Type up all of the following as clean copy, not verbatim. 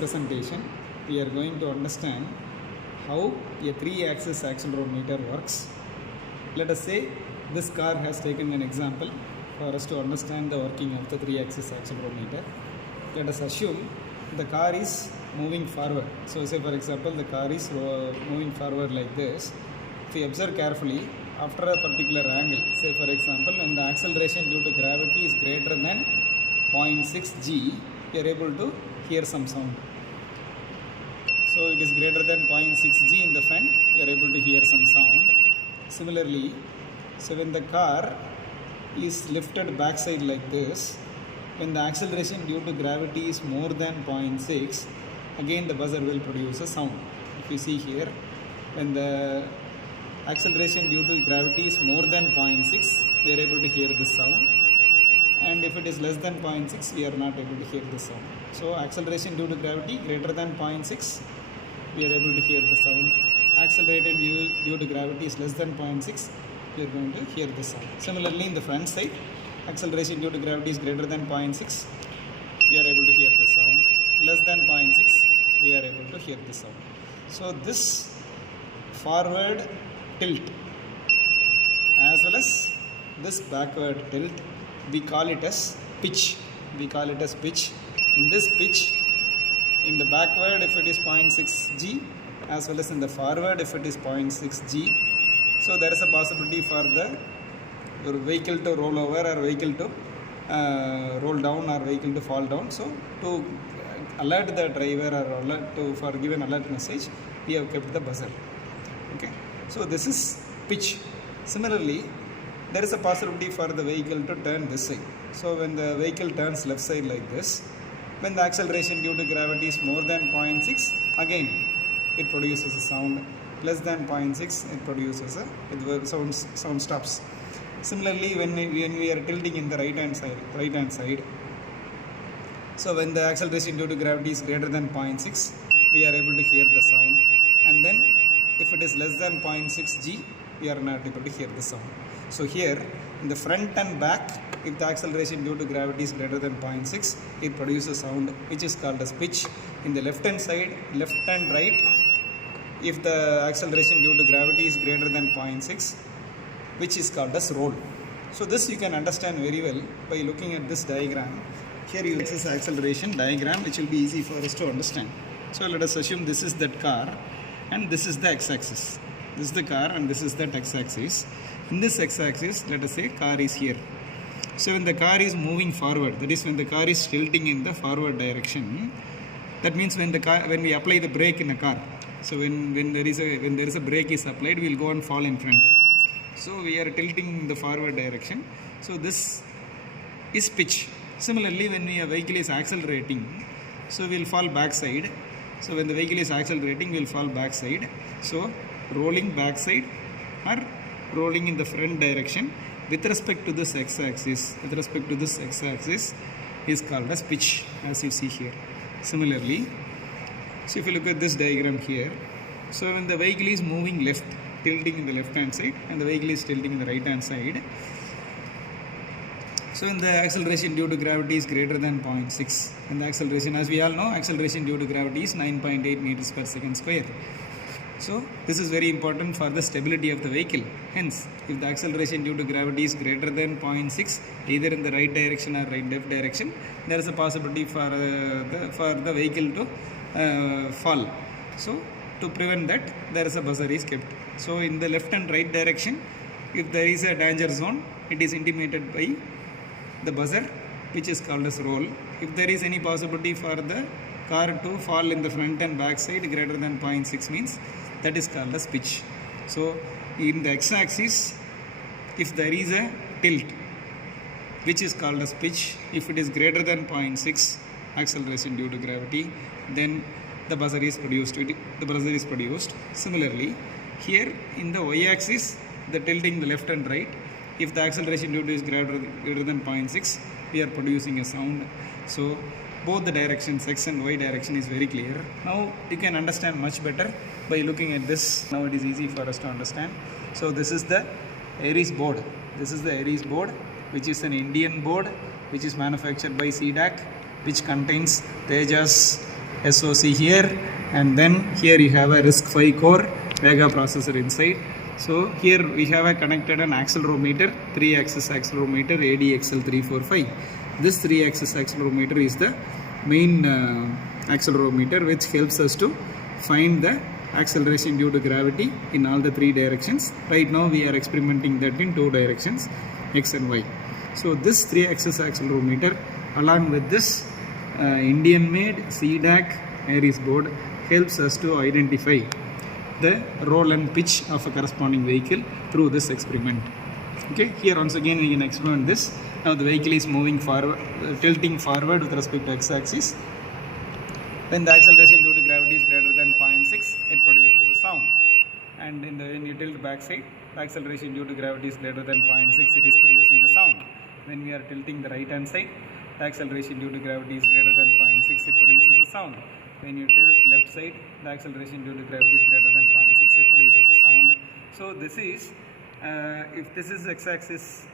Presentation we are going to understand how a 3-axis accelerometer works. Let us say this car has taken an example for us to understand the working of the 3-axis accelerometer. Let us assume the car is moving forward. So say for example the car is moving forward like this. If we observe carefully, after a particular angle, say for example when the acceleration due to gravity is greater than 0.6 g, we are able to hear some sound. So it is greater than 0.6 g in the front, you are able to hear some sound. Similarly, so when the car is lifted backside like this, when the acceleration due to gravity is more than 0.6, again the buzzer will produce a sound. If you see here, when the acceleration due to gravity is more than 0.6, we are able to hear this sound. And if it is less than 0.6, we are not able to hear the sound. So acceleration due to gravity greater than 0.6, we are able to hear the sound. Accelerated due to gravity is less than 0.6, we are going to hear the sound. Similarly, in the front side, acceleration due to gravity is greater than 0.6, we are able to hear the sound. Less than 0.6, we are able to hear the sound. So this forward tilt as well as this backward tilt, we call it as pitch. We call it as pitch. In this pitch, in the backward if it is 0.6 g, as well as in the forward if it is 0.6 g. So there is a possibility for your vehicle to roll over or vehicle to roll down or vehicle to fall down. So to alert the driver or alert for give an alert message, we have kept the buzzer. Okay. So this is pitch. Similarly, there is a possibility for the vehicle to turn this side. So when the vehicle turns left side like this, when the acceleration due to gravity is more than 0.6, again it produces a sound. Less than 0.6, it produces a sound stops. Similarly, when we are tilting in the right hand side, so when the acceleration due to gravity is greater than 0.6, we are able to hear the sound. And then if it is less than 0.6 g, we are not able to hear the sound. So here in the front and back, if the acceleration due to gravity is greater than 0.6, it produces sound which is called as pitch. In the left hand side, left and right, if the acceleration due to gravity is greater than 0.6, which is called as roll. So this you can understand very well by looking at this diagram. Here you see this acceleration diagram which will be easy for us to understand. So let us assume this is that car and this is the x-axis. This is the car and this is that x-axis. In this x-axis, let us say car is here. So when the car is moving forward, that is when the car is tilting in the forward direction, that means when we apply the brake in a car. So when there is a brake is applied, we will go and fall in front. So we are tilting in the forward direction. So this is pitch. Similarly, when a vehicle is accelerating, so we will fall backside. So when the vehicle is accelerating, we will fall backside. So rolling backside or rolling in the front direction with respect to this x-axis. With respect to this x-axis is called as pitch, as you see here. Similarly, so if you look at this diagram here, so when the vehicle is moving left, tilting in the left hand side, and the vehicle is tilting in the right hand side, so when the acceleration due to gravity is greater than 0.6, and the acceleration, as we all know, acceleration due to gravity is 9.8 meters per second square. So this is very important for the stability of the vehicle. Hence, if the acceleration due to gravity is greater than 0.6, either in the right direction or right left direction, there is a possibility for the vehicle to fall. So to prevent that, there is a buzzer is kept. So in the left and right direction, if there is a danger zone, it is intimated by the buzzer, which is called as roll. If there is any possibility for the car to fall in the front and back side greater than 0.6 means, that is called as pitch. So in the x-axis, if there is a tilt, which is called as pitch, if it is greater than 0.6 acceleration due to gravity, then the buzzer is produced. Similarly, here in the y-axis, the tilting the left and right, if the acceleration due to is greater than 0.6, we are producing a sound. So both the directions, x and y direction, is very clear. Now you can understand much better by looking at this. Now it is easy for us to understand. So this is the Aries board. This is the Aries board, which is an Indian board, which is manufactured by C-Dac, which contains Tejas SoC here, and then here you have a Risc-V core Vega processor inside. So here we have a connected an accelerometer, 3-axis accelerometer ADXL345. This 3-axis accelerometer is the main accelerometer which helps us to find the acceleration due to gravity in all the 3 directions. Right now we are experimenting that in 2 directions, X and Y. So this 3-axis accelerometer along with this Indian made C-Dac Aries board helps us to identify the roll and pitch of a corresponding vehicle through this experiment. Okay, here once again we can experiment this. Now the vehicle is moving forward, tilting forward with respect to x-axis. When the acceleration due to gravity is greater than 0.6, it produces a sound. And when you tilt backside, the acceleration due to gravity is greater than 0.6, it is producing the sound. When we are tilting the right hand side, the acceleration due to gravity is greater than 0.6, it produces a sound. When you tilt left side, the acceleration due to gravity is greater than 0.6, it produces a sound. So this is, if this is x-axis,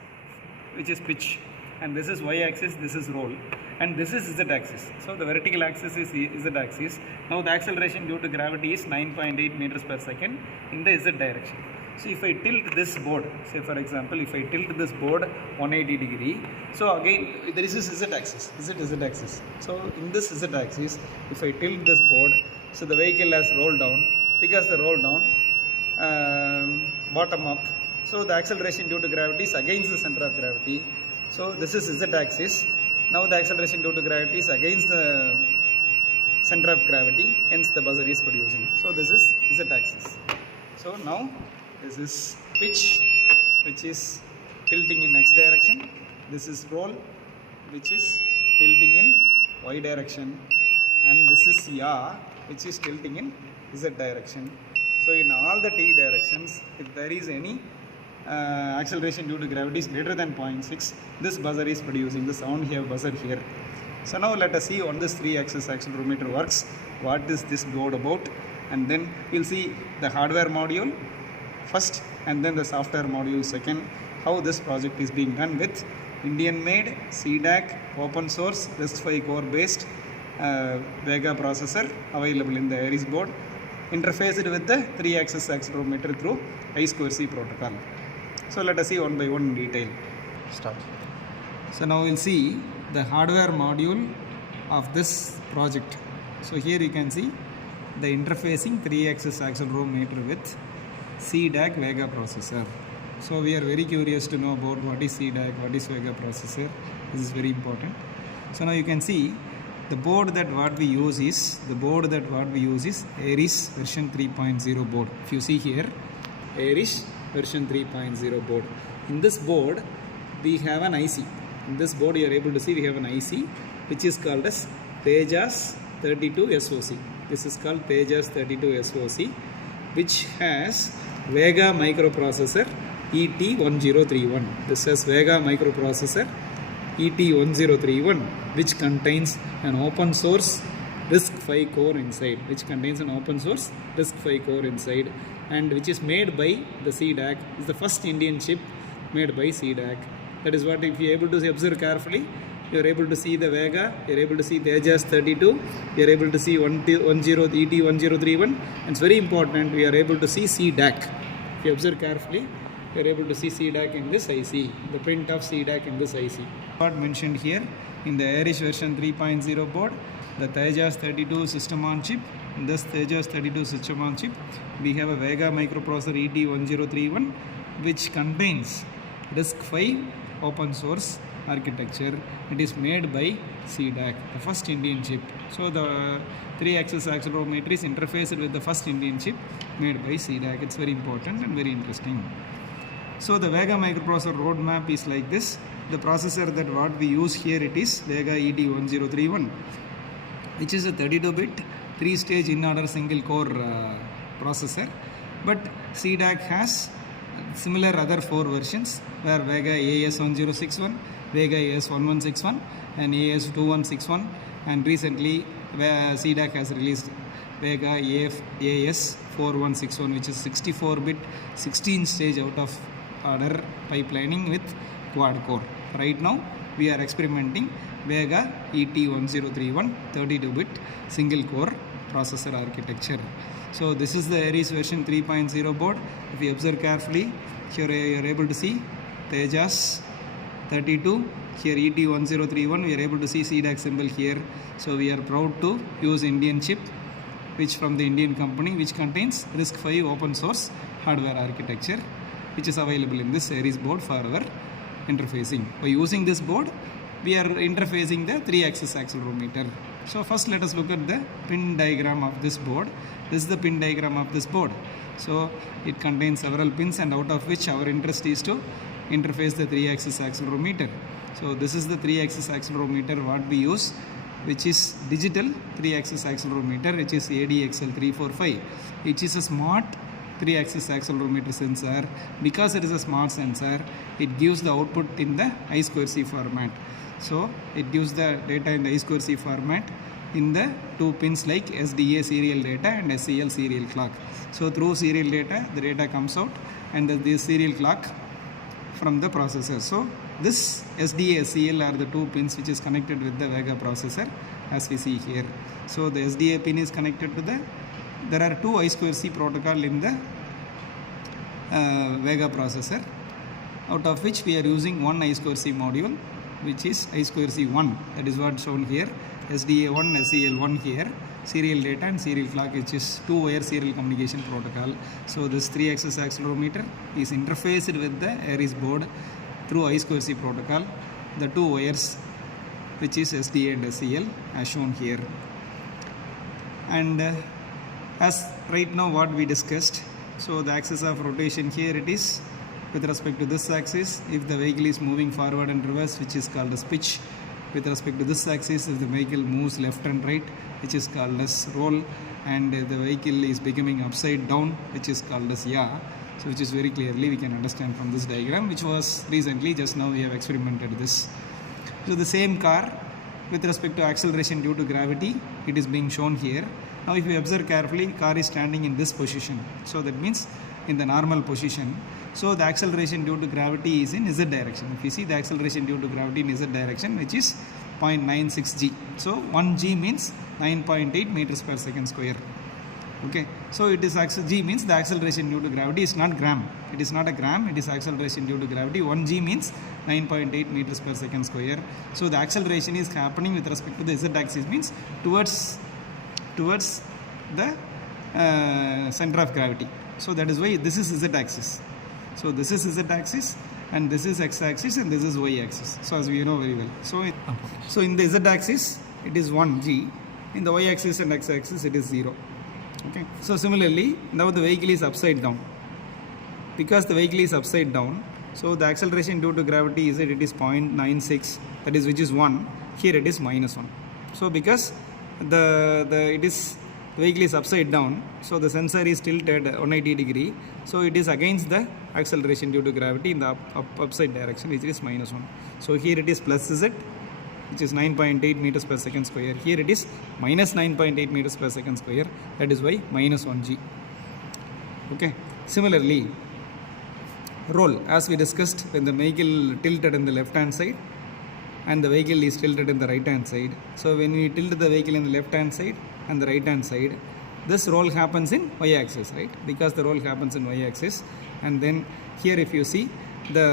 which is pitch, and this is y-axis, this is roll, and this is z-axis. So the vertical axis is z-axis. Now the acceleration due to gravity is 9.8 meters per second in the z direction. So if I tilt this board, say for example, if I tilt this board 180 degree, so again there is this z-axis, z-axis. So in this z-axis, if I tilt this board, so the vehicle has rolled down. Because the roll down, bottom up, so the acceleration due to gravity is against the center of gravity. So this is z-axis. Now the acceleration due to gravity is against the center of gravity, hence the buzzer is producing. So this is z-axis. So now this is pitch, which is tilting in x direction. This is roll, which is tilting in y direction, and this is yaw, which is tilting in z direction. So in all the t directions, if there is any acceleration due to gravity is greater than 0.6, this buzzer is producing the sound. Here buzzer here. So now let us see on this 3-axis accelerometer works. What is this board about? And then we'll see the hardware module first and then the software module second. How this project is being done with Indian made C-Dac open source Risc-V core based Vega processor available in the Aries board, interfaced with the 3-axis accelerometer through I2C protocol. So let us see one by one in detail. Start. So now we'll see the hardware module of this project. So here you can see the interfacing 3-axis accelerometer with C-Dac Vega processor. So we are very curious to know about what is C-Dac, what is Vega processor. This is very important. So now you can see the board that what we use is Aries version 3.0 board. If you see here, Aries version 3.0 board. In this board we have an IC. In this board you are able to see we have an IC which is called as Tejas 32 SoC. This is called Tejas 32 SoC, which has Vega microprocessor ET1031. This has Vega microprocessor ET1031, which contains an open source Risc-V core inside, and which is made by the C-Dac. Is the first Indian chip made by C-Dac. That is what, if you are able to observe carefully, you are able to see the Vega, you are able to see Tejas 32, you are able to see ET1031, and it's very important, we are able to see C-Dac. If you observe carefully, you are able to see C-Dac in this IC, the print of C-Dac in this IC. What mentioned here in the Aries version 3.0 board, the Tejas 32 system on chip. In this Tejas 32 system on chip, we have a Vega microprocessor ET1031, which contains Risc-V open source architecture. It is made by C-Dac, the first Indian chip. So the 3-axis accelerometer is interfaced with the first Indian chip made by C-Dac. It's very important and very interesting. So the Vega microprocessor roadmap is like this. The processor that what we use here, it is Vega ET1031, which is a 32-bit 3-stage in-order single core processor. But C-Dac has similar other 4 versions, where Vega AS1061, Vega AS1161 and AS2161, and recently C-Dac has released Vega AS4161, which is 64-bit 16-stage out of order pipelining with quad core. Right now we are experimenting Vega ET1031 32-bit single core processor architecture. So this is the Aries version 3.0 board. If you observe carefully, here you are able to see Tejas 32, here ET1031, we are able to see C-Dac symbol here. So we are proud to use Indian chip, which from the Indian company, which contains Risc-V open source hardware architecture, which is available in this Aries board for our interfacing. By using this board, we are interfacing the 3-axis accelerometer. So first let us look at the pin diagram of this board. This is the pin diagram of this board. So it contains several pins, and out of which our interest is to interface the 3-axis accelerometer. So this is the 3-axis accelerometer what we use, which is digital 3-axis accelerometer, which is ADXL345, which is a smart 3-axis accelerometer sensor. Because it is a smart sensor, it gives the output in the I2C format. So it gives the data in the I2C format in the two pins like SDA serial data and SEL serial clock. So through serial data, the data comes out, and the serial clock from the processor. So this SDA SEL are the two pins which is connected with the Vega processor, as we see here. So the SDA pin is connected to the, there are two I2C protocol in the Vega processor, out of which we are using one I2C module, which is I2C1, that is what shown here, SDA1, SEL1 here, serial data and serial clock, which is two-wire serial communication protocol. So this 3-axis accelerometer is interfaced with the Aries board through I2C protocol, the two wires, which is SDA and SEL, as shown here. And as right now what we discussed, so the axis of rotation here it is with respect to this axis. If the vehicle is moving forward and reverse, which is called as pitch. With respect to this axis, if the vehicle moves left and right, which is called as roll, and the vehicle is becoming upside down, which is called as yaw. So which is very clearly we can understand from this diagram, which was recently, just now we have experimented this. So the same car with respect to acceleration due to gravity, it is being shown here. Now if you observe carefully, car is standing in this position. So that means in the normal position. So the acceleration due to gravity is in Z direction. If you see the acceleration due to gravity in Z direction, which is 0.96 g. So 1 g means 9.8 meters per second square. Okay, so it is g means the acceleration due to gravity is not gram. It is not a gram, it is acceleration due to gravity. 1 g means 9.8 meters per second square. So the acceleration is happening with respect to the Z axis, means towards the center of gravity. So that is why this is Z axis. So this is Z axis, and this is X axis, and this is Y axis. So as we know very well. So in the Z axis it is 1 g, in the Y axis and X axis it is 0. Okay. So similarly, now the vehicle is upside down. Because the vehicle is upside down, so the acceleration due to gravity is it is 0.96, that is which is 1. Here it is -1. So because the vehicle is upside down, so the sensor is tilted 180 degree. So it is against the acceleration due to gravity in the upside direction, which is -1. So here it is plus Z, which is 9.8 meters per second square. Here it is minus 9.8 meters per second square. That is why -1 g. Okay. Similarly, roll, as we discussed, when the vehicle tilted in the left hand side and the vehicle is tilted in the right hand side. So when we tilt the vehicle in the left hand side and the right hand side, this roll happens in Y axis, right? Because the roll happens in Y axis. And then here if you see, the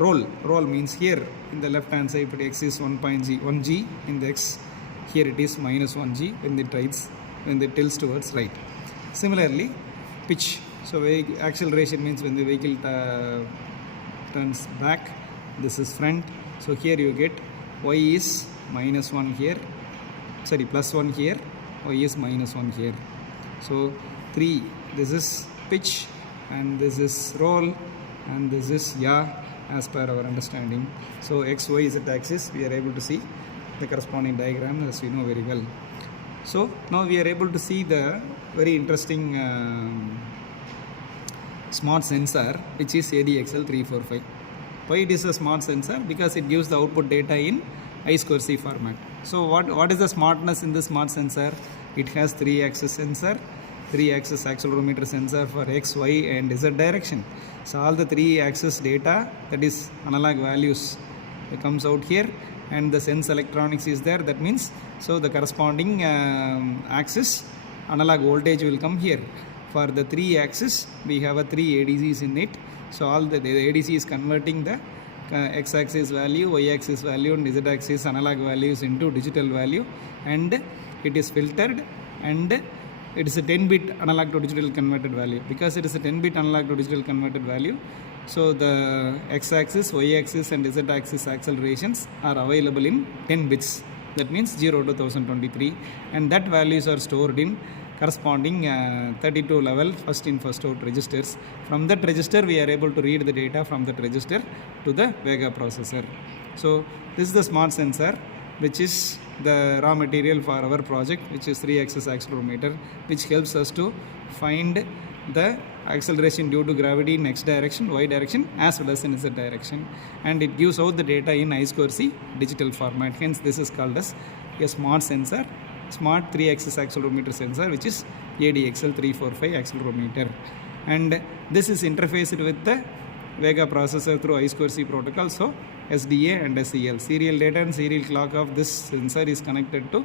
roll means here in the left hand side, but X is 1 g, in the X here it is -1 g when it tilts towards right. Similarly, pitch, so acceleration means when the vehicle turns back, this is front. So here you get Y is -1 here, sorry, +1 here, Y is -1 here. So 3, this is pitch, and this is roll, and this is yaw, as per our understanding. So X, Y, Z axis, we are able to see the corresponding diagram, as we know very well. So now we are able to see the very interesting smart sensor, which is ADXL345. Why it is a smart sensor? Because it gives the output data in I2C format. So what is the smartness in the smart sensor? It has 3-axis sensor, 3-axis accelerometer sensor for X, Y and Z direction. So all the 3-axis data, that is analog values, it comes out here, and the sense electronics is there. That means, so the corresponding axis analog voltage will come here. For the 3 axis, we have a 3 ADCs in it. So all the ADC is converting the x-axis value, y-axis value and z-axis analog values into digital value, and it is filtered, and it is a 10-bit analog to digital converted value. Because it is a 10-bit analog to digital converted value, so the x-axis, y-axis and z-axis accelerations are available in 10 bits. That means 0 to 1023, and that values are stored in corresponding 32 level first in first out registers. From that register we are able to read the data from that register to the Vega processor. So this is the smart sensor, which is the raw material for our project, which is 3-axis accelerometer, which helps us to find the acceleration due to gravity in x direction, y direction as well as in z direction, and it gives out the data in I2C digital format. Hence this is called as a smart sensor, smart 3-axis accelerometer sensor, which is ADXL345 accelerometer, and this is interfaced with the Vega processor through I2C protocol. So SDA and SCL, serial data and serial clock of this sensor is connected to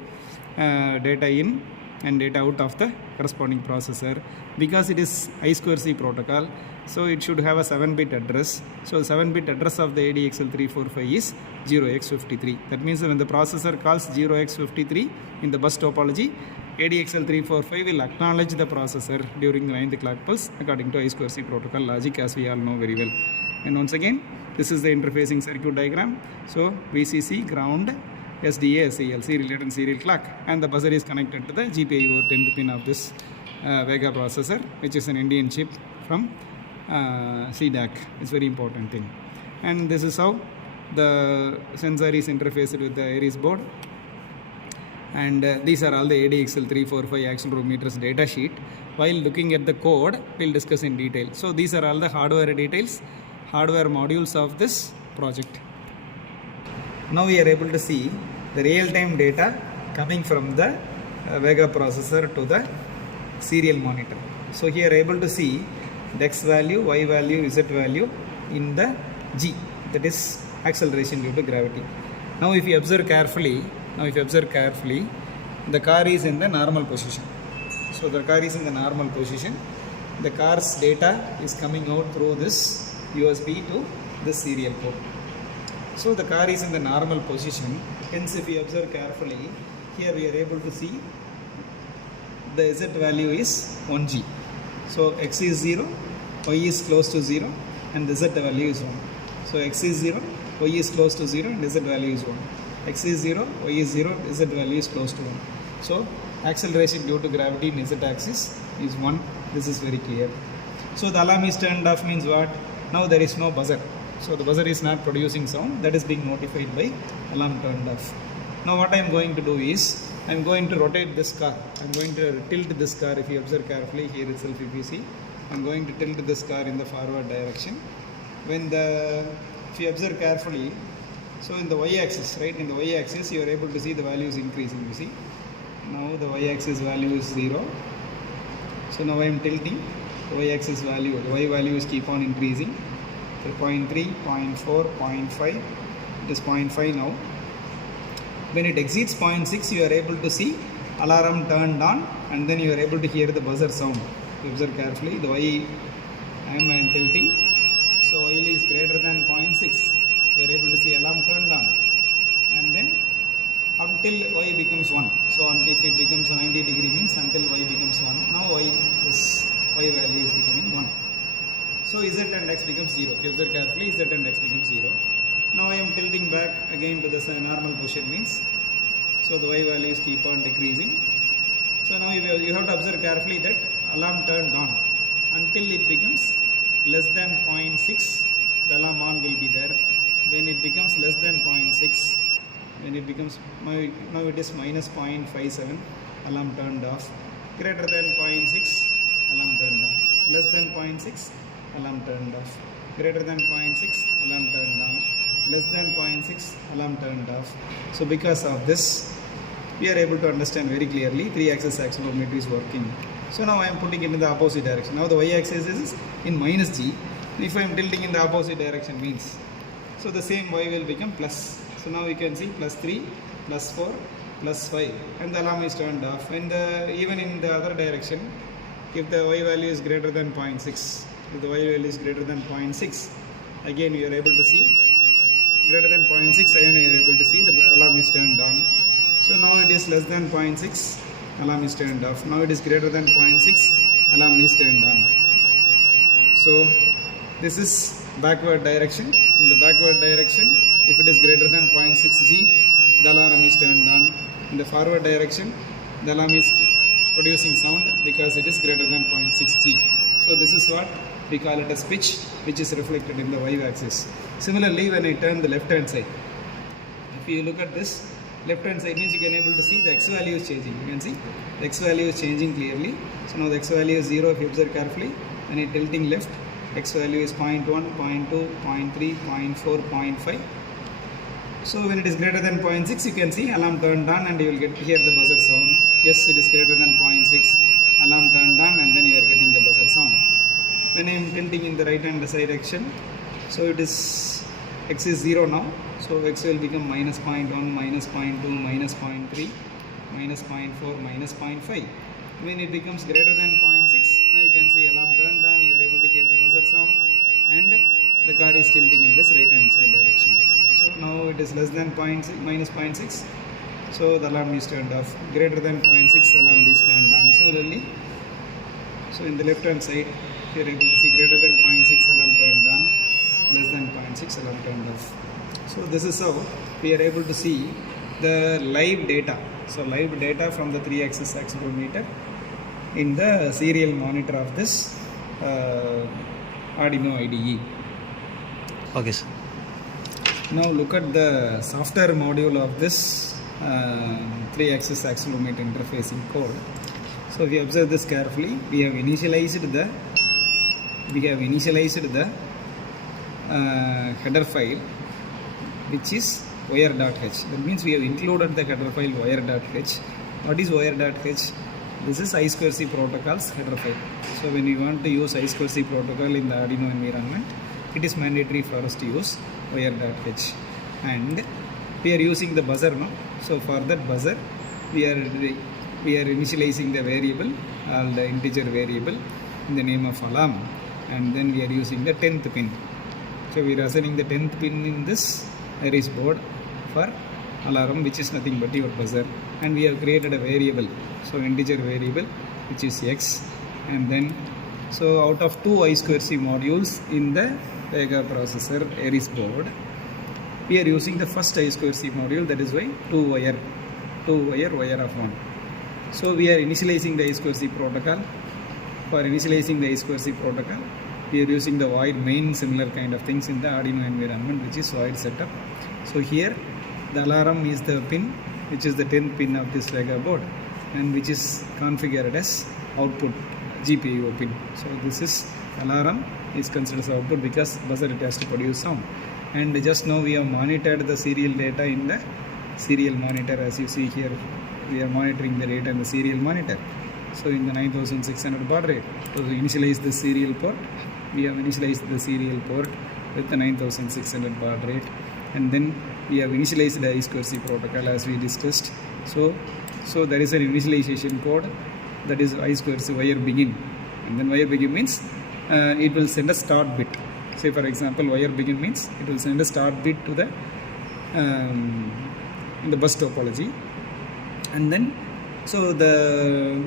data in and data out of the corresponding processor. Because it is I2C protocol, so it should have a 7-bit address. So the 7-bit address of the ADXL345 is 0x53. That means when the processor calls 0x53 in the bus topology, ADXL345 will acknowledge the processor during the 9th clock pulse according to I2C protocol logic, as we all know very well. And once again, this is the interfacing circuit diagram. So VCC, ground, SDA, SCL, serial data and serial clock, and the buzzer is connected to the GPIO or 10th pin of this Vega processor, which is an Indian chip from C-Dac. It's very important thing. And this is how the sensor is interfaced with the Aries board. And these are all the ADXL345 accelerometers data sheet. While looking at the code, we'll discuss in detail. So these are all the hardware details, hardware modules of this project. Now we are able to see the real-time data coming from the Vega processor to the serial monitor. So here able to see the x value, y value, z value in the g, that is acceleration due to gravity. Now if you observe carefully, the car is in the normal position. So the car is in the normal position. The car's data is coming out through this USB to the serial port. So the car is in the normal position. Hence if you observe carefully, here we are able to see the z value is 1g. So x is 0, y is close to 0, and the z value is 1. So x is 0, y is close to 0, and z value is 1. X is 0, y is 0, z value is close to 1. So acceleration due to gravity in z axis is 1. This is very clear. So the alarm is turned off means what? Now there is no buzzer. So the buzzer is not producing sound, that is being notified by alarm turned off. Now what I am going to do is, I am going to rotate this car. I am going to tilt this car. If you observe carefully, here itself if you see, I am going to tilt this car in the forward direction. If you observe carefully, so in the y-axis, right, in the y-axis you are able to see the values increasing, you see. Now the y-axis value is 0. So now I am tilting the y-axis value, the y values keep on increasing. So 0.3, 0.4, 0.5, it is 0.5 now. When it exceeds 0.6, you are able to see alarm turned on, and then you are able to hear the buzzer sound. You observe carefully, the y I am tilting. So y is greater than 0.6. You are able to see alarm turned on, and then until y becomes 1. So until if it becomes 90 degree means until y becomes 1. Now this y value is becoming 1. So z and x becomes 0. If you observe carefully, z and x becomes 0. Now I am tilting back again to the normal position means, so the y values keep on decreasing. So now you have to observe carefully that alarm turned on until it becomes less than 0.6, the alarm on will be there. When it becomes less than 0.6, when it becomes, now it is minus 0.57, alarm turned off. Greater than 0.6, alarm turned on. Less than 0.6, alarm turned off. Greater than 0.6, alarm turned on. Less than 0.6, alarm turned off. So because of this, we are able to understand very clearly 3-axis accelerometer is working. So now I am putting it in the opposite direction. Now the y-axis is in minus g. If I am tilting in the opposite direction means, so the same y will become plus. So now you can see plus 3, plus 4, plus 5, and the alarm is turned off. Even in the other direction, if the y value is greater than 0.6, if the y value is greater than 0.6, again you are able to see greater than 0.6, again you are able to see the alarm is turned on. So now it is less than 0.6, alarm is turned off. Now it is greater than 0.6, alarm is turned on. So this is backward direction. In the backward direction, if it is greater than 0.6 G, the alarm is turned on. In the forward direction, the alarm is producing sound because it is greater than 0.6 G. So this is what we call it as pitch, which is reflected in the y-axis. Similarly, when I turn the left hand side, if you look at this, left hand side means you can able to see the x value is changing. You can see the x value is changing clearly. So now the x value is 0 if you observe carefully. When I tilting left, x value is 0.1, 0.2, 0.3, 0.4, 0.5. So when it is greater than 0.6, you can see alarm turned on and you will get hear the buzzer sound. Yes, it is greater than 0.6, alarm turned on, and then you are getting the buzzer sound. When I am tilting in the right hand side direction, so it is x is 0 now, so x will become minus 0.1, minus 0.2, minus 0.3, minus 0.4, minus 0.5. When it becomes greater than 0.6, now you can see alarm turned on, you are able to hear the buzzer sound, and the car is tilting in this right hand side direction. So now it is less than 0.6, minus 0.6, so the alarm is turned off. Greater than 0.6, alarm is turned on. Similarly, so in the left hand side, you are able to see greater than 0.6, alarm turned on, less than 0.6, alarm turned off. So this is how we are able to see the live data. So live data from the 3-axis accelerometer in the serial monitor of this Arduino IDE. Okay, sir. Now look at the software module of this 3-axis accelerometer interfacing code. So if you observe this carefully, we have initialized the header file, which is wire.h. That means we have included the header file wire.h. What is wire.h? This is I2C protocol's header file. So when you want to use I2C protocol in the Arduino environment, it is mandatory for us to use wire.h. And we are using the buzzer now. So for that buzzer, we are initializing the variable, the integer variable in the name of alarm, and then we are using the 10th pin. So we are assigning the 10th pin in this Iris board for alarm, which is nothing but your buzzer, and we have created a variable, so integer variable, which is x, and then so out of two I2C modules in the Vega processor Iris board, we are using the first I2C module, that is why two wire of 1. So we are initializing the I2C protocol. For initializing the I2C protocol, we are using the void main, similar kind of things in the Arduino environment, which is void setup. So here the alarm is the pin, which is the 10th pin of this Vega board, and which is configured as output GPIO pin. So this is alarm is considered as output because buzzer it has to produce sound. And just now we have monitored the serial data in the serial monitor. As you see here, we are monitoring the data in the serial monitor. So in the 9600 baud rate, so we initialize the serial port. We have initialized the serial port with the 9600 baud rate, and then we have initialized the I2C protocol as we discussed. So there is an initialization code, that is I2C wire begin, and then wire begin means it will send a start bit. Say for example, wire begin means it will send a start bit to the in the bus topology, and then so the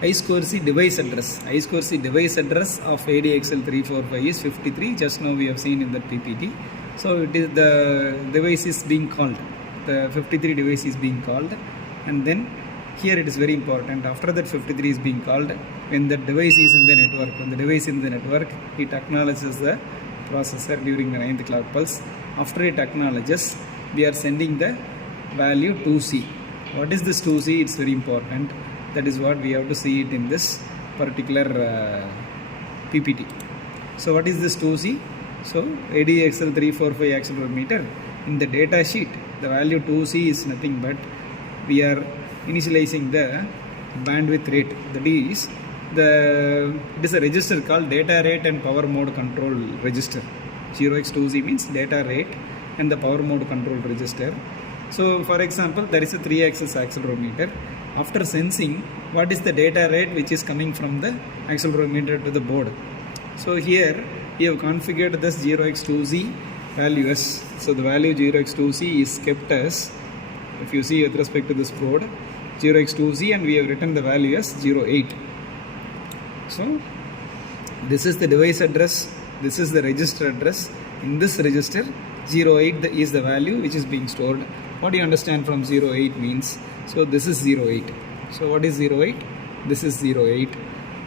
I2C device address of ADXL345 is 53. Just now we have seen in the PPT. So it is the device is being called, the 53 device is being called, and then here it is very important, after that 53 is being called, when the device is in the network, it acknowledges the processor during the 9th clock pulse. After it acknowledges, we are sending the value 2C. What is this 2C? It's very important. That is what we have to see it in this particular PPT. So what is this 2C? So ADXL345 accelerometer, in the data sheet, the value 2C is nothing but we are initializing the bandwidth rate. That is it is a register called data rate and power mode control register. 0x2Z means data rate and the power mode control register. So for example, there is a 3-axis accelerometer. After sensing, what is the data rate which is coming from the accelerometer to the board? So here we have configured this 0x2z value as, so the value 0x2z is kept as, if you see with respect to this board, 0x2z, and we have written the value as 08. So this is the device address, this is the register address. In this register, 08 is the value which is being stored. What do you understand from 08 means? So this is 08. So what is 08? This is 08.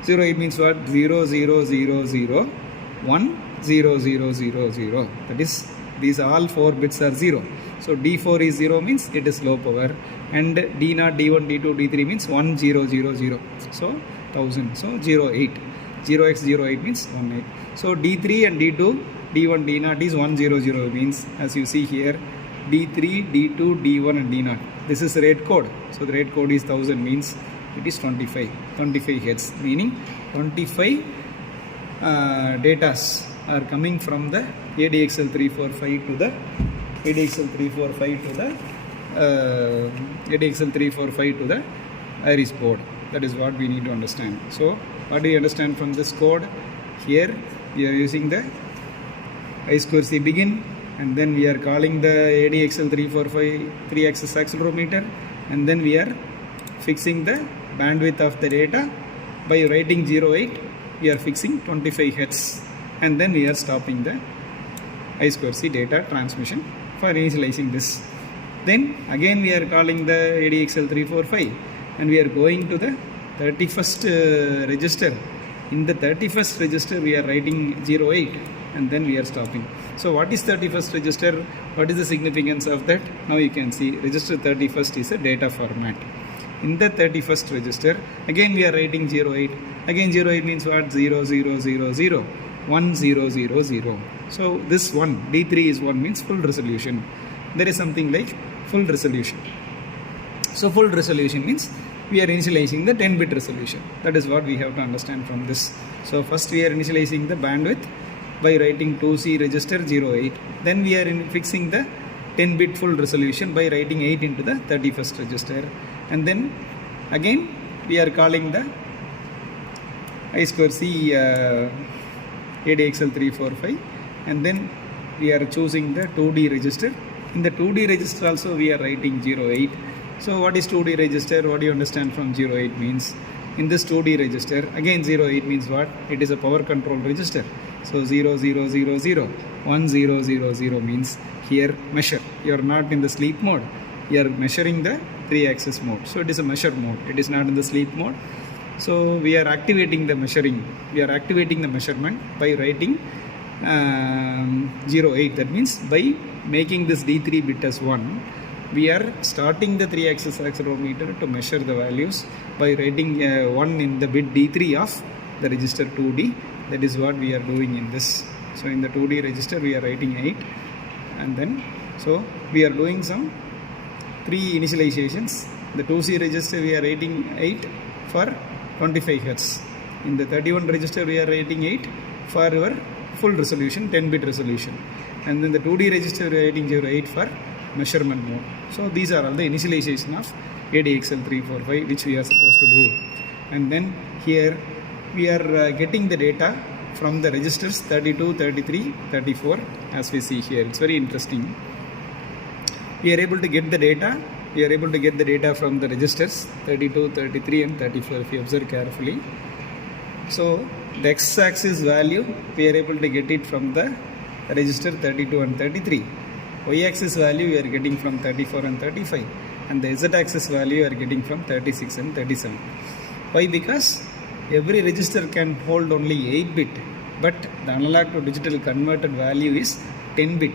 08 means what? 0 0 0 0 1 0 0 0 0. That is, these all 4 bits are 0. So D4 is 0 means it is low power, and D0, D1, D2, D3 means 1 0 0 0. So 1000. So 08. 0x08 means 18. So D3 and D2, D1, D0 is 100 means, as you see here, D3, D2, D1 and D0. This is rate code. So the rate code is 1000 means it is 25 Hz, meaning 25 datas are coming from the ADXL345 to the ADXL345 to the Iris board. That is what we need to understand. So what do you understand from this code? Here we are using the I2C begin, and then we are calling the ADXL345 3-axis accelerometer, and then we are fixing the bandwidth of the data by writing 08. We are fixing 25 Hz, and then we are stopping the I2C data transmission for initializing this. Then again we are calling the ADXL345, and we are going to the 31st register. In the 31st register we are writing 08, and then we are stopping. So what is 31st register? What is the significance of that? Now you can see register 31st is a data format. In the 31st register, again we are writing 08. Again 08 means what? 0 0 0 0 1 0 0 0. So this one, D3 is 1 means full resolution. There is something like full resolution. So full resolution means we are initializing the 10-bit resolution. That is what we have to understand from this. So first we are initializing the bandwidth by writing 2C register 08. Then we are fixing the 10-bit full resolution by writing 8 into the 31st register. And then again we are calling the I2C ADXL345, and then we are choosing the 2D register. In the 2D register also we are writing 08. So what is 2D register? What do you understand from 08 means? In this 2D register, again 08 means what? It is a power control register. So 0 0 0 0 1 0 0 0 means here measure. You are not in the sleep mode. You are measuring the 3-axis mode. So it is a measure mode. It is not in the sleep mode. So we are activating the measuring. We are activating the measurement by writing 08. That means by making this D3 bit as 1, we are starting the 3-axis accelerometer to measure the values by writing 1 in the bit D3 of the register 2D. That is what we are doing in this. So in the 2D register we are writing 8, and then so we are doing some 3 initializations. The 2C register we are writing 8 for 25 Hz. In the 31 register we are writing 8 for our full resolution, 10-bit resolution. And then the 2D register we are writing 08 for measurement mode. So these are all the initialization of ADXL345 which we are supposed to do. And then here we are getting the data from the registers 32, 33, 34 as we see here. It's very interesting. We are able to get the data. We are able to get the data from the registers 32, 33 and 34 if you observe carefully. So the x-axis value we are able to get it from the register 32 and 33. Y-axis value we are getting from 34 and 35, and the z-axis value we are getting from 36 and 37. Why? Because every register can hold only 8-bit, but the analog to digital converted value is 10-bit.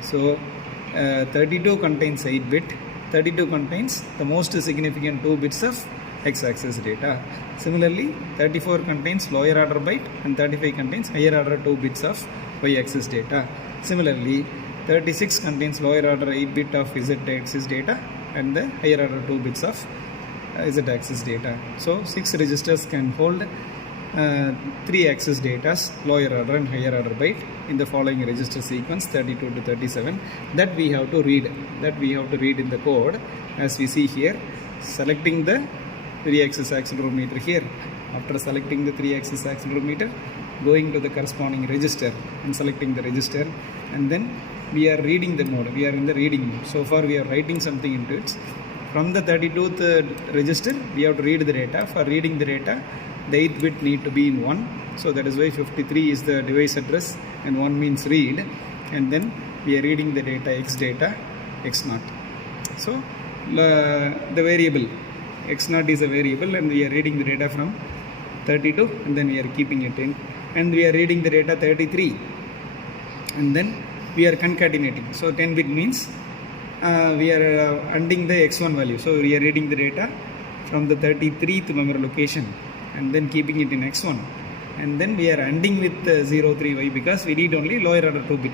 So 32 contains 8-bit, 32 contains the most significant 2 bits of x-axis data. Similarly, 34 contains lower order byte and 35 contains higher order 2 bits of y-axis data. Similarly, 36 contains lower order 8-bit of z-axis data and the higher order 2 bits of z-axis data. So 6 registers can hold 3-axis data, lower order and higher order byte in the following register sequence 32 to 37 that we have to read. In the code as we see here, selecting the 3-axis accelerometer here. After selecting the 3-axis accelerometer, going to the corresponding register and selecting the register, and then we are reading the mode. We are in the reading mode. So far we are writing something into it. From the 32th register, we have to read the data. For reading the data, the 8th bit need to be in 1. So that is why 53 is the device address and 1 means read. And then we are reading the data x0. So the variable x0 is a variable and we are reading the data from 32 and then we are keeping it in. And we are reading the data 33 and then we are concatenating. So 10 bit means we are unding the x1 value. So we are reading the data from the 33th memory location and then keeping it in x1, and then we are unding with 03y because we need only lower order 2 bit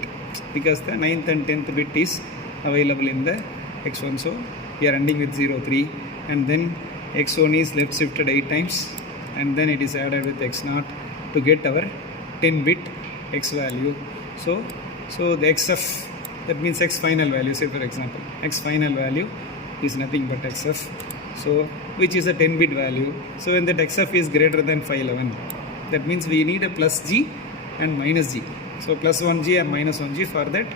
because the 9th and 10th bit is available in the x1. So we are unding with 03 and then x1 is left shifted 8 times and then it is added with x0 to get our 10 bit x value. So the xf, that means x final value, say for example x final value is nothing but xf, so which is a 10 bit value. So when that xf is greater than 511, that means we need a plus g and minus g. So plus 1g and minus 1g. For that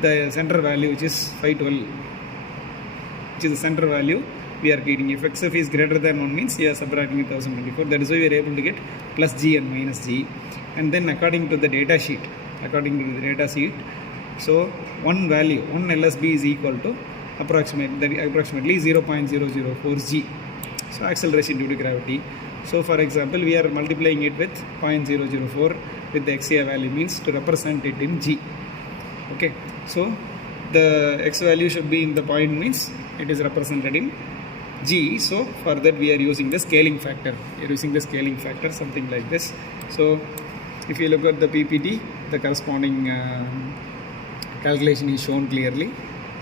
the center value which is 512, which is the center value we are getting. If xf is greater than 1 means we are subtracting 1024. That is why we are able to get plus g and minus g. And then according to the data sheet, so one value, one LSB is equal to approximately 0.004 g. So acceleration due to gravity. So for example, we are multiplying it with 0.004 with the XA value means to represent it in g. Okay, so the x value should be in the point means it is represented in g. So for that we are using the scaling factor. Something like this. So if you look at the PPT, the corresponding calculation is shown clearly.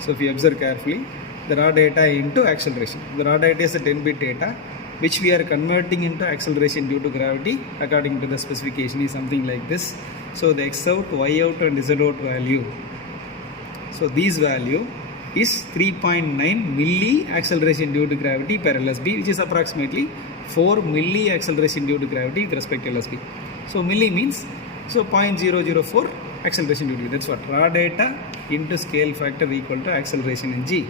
So if you observe carefully, the raw data into acceleration. The raw data is a 10-bit data which we are converting into acceleration due to gravity according to the specification is something like this. So the x out, y out and z out value. So these value is 3.9 milli acceleration due to gravity per LSB, which is approximately 4 milli acceleration due to gravity with respect to LSB. So milli means 0.004 acceleration due to, that's what, raw data into scale factor equal to acceleration in g.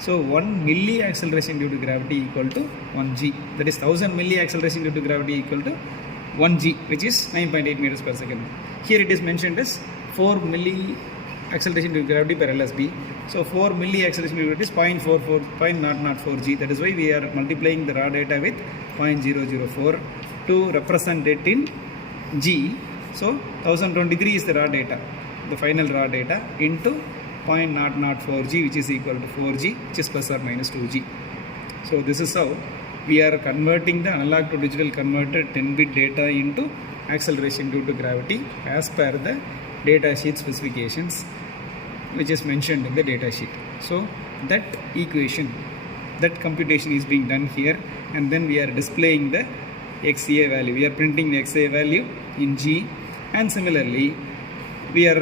So 1 milli acceleration due to gravity equal to 1 g, that is 1000 milli acceleration due to gravity equal to 1 g, which is 9.8 meters per second. Here it is mentioned as 4 milli acceleration due to gravity per LSB. So 4 milli acceleration due to gravity is 0.004 g. That is why we are multiplying the raw data with 0.004 to represent it in g. So 1023 is the raw data, the final raw data into 0.004 g, which is equal to 4 g, which is plus or minus 2 g. So this is how we are converting the analog to digital converter 10-bit data into acceleration due to gravity as per the data sheet specifications which is mentioned in the data sheet. So that equation, that computation is being done here, and then we are displaying the XA value. We are printing the XA value in G, and similarly we are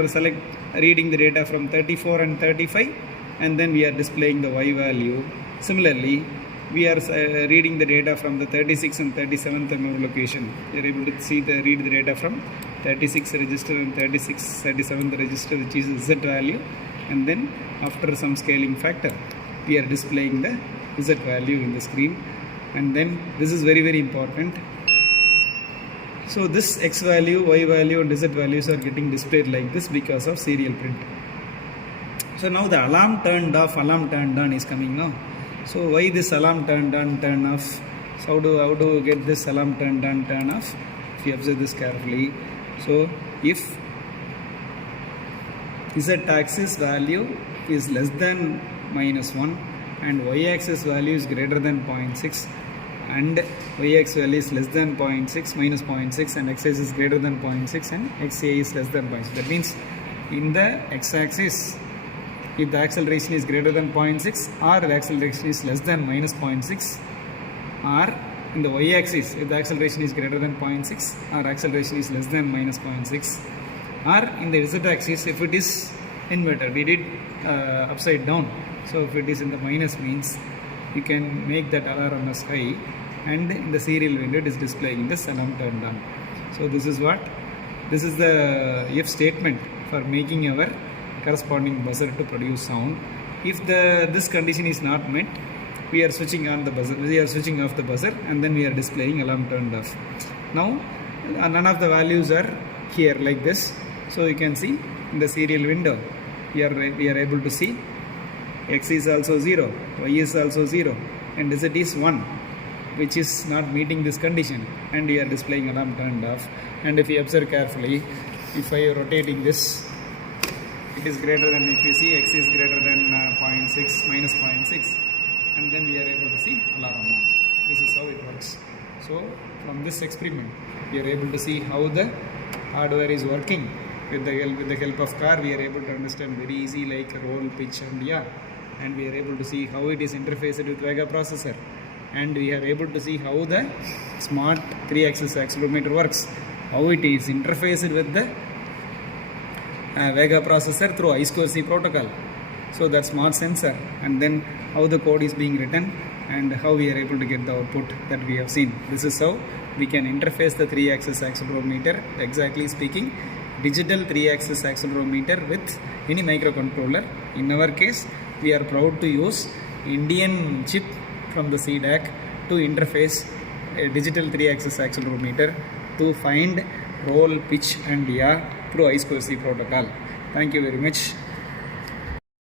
reading the data from 34 and 35, and then we are displaying the Y value. Similarly, we are reading the data from the 36 and 37th memory location. We are able to read the data from 36 register and 37th register, which is Z value, and then after some scaling factor we are displaying the Z value in the screen. And then this is very important. So this X value, Y value and Z values are getting displayed like this because of serial print. So now the alarm turned off, alarm turned on is coming now. So why this alarm turned on, turn off? So how do we get this alarm turned on, turn off? If you observe this carefully. So if Z-axis value is less than -1 and Y-axis value is greater than 0.6 and Y-axis value is less than 0.6, minus 0.6, and X-axis is greater than 0.6 and XA is less than 0.6. That means in the X-axis, if the acceleration is greater than 0.6 or the acceleration is less than -0.6 or in the y-axis, if the acceleration is greater than 0.6 or acceleration is less than minus 0.6, or in the z-axis, if it is inverted, we did upside down. So if it is in the minus means you can make that alarm as high, and in the serial window it is displaying this alarm turned on. So this is the if statement for making our corresponding buzzer to produce sound. If this condition is not met, we are switching on the buzzer, we are switching off the buzzer, and then we are displaying alarm turned off. Now none of the values are here like this, so you can see in the serial window we are able to see x is also 0, y is also 0, and z is 1, which is not meeting this condition, and we are displaying alarm turned off. And if you observe carefully, if I am rotating this, it is greater than, if you see, x is greater than 0.6, minus 0.6, and then we are able to see alarm on. This is how it works. So from this experiment, we are able to see how the hardware is working. With the help of car, we are able to understand very easy like roll, pitch and yaw, and we are able to see how it is interfaced with Vega processor, and we are able to see how the smart 3-axis accelerometer works, how it is interfaced with the Vega processor through I2C protocol. So that smart sensor, and then how the code is being written and how we are able to get the output that we have seen. This is how we can interface the 3-axis accelerometer, exactly speaking digital 3-axis accelerometer with any microcontroller. In our case, we are proud to use Indian chip from the C-Dac to interface a digital 3-axis accelerometer to find roll, pitch and yaw through I2C protocol. Thank you very much.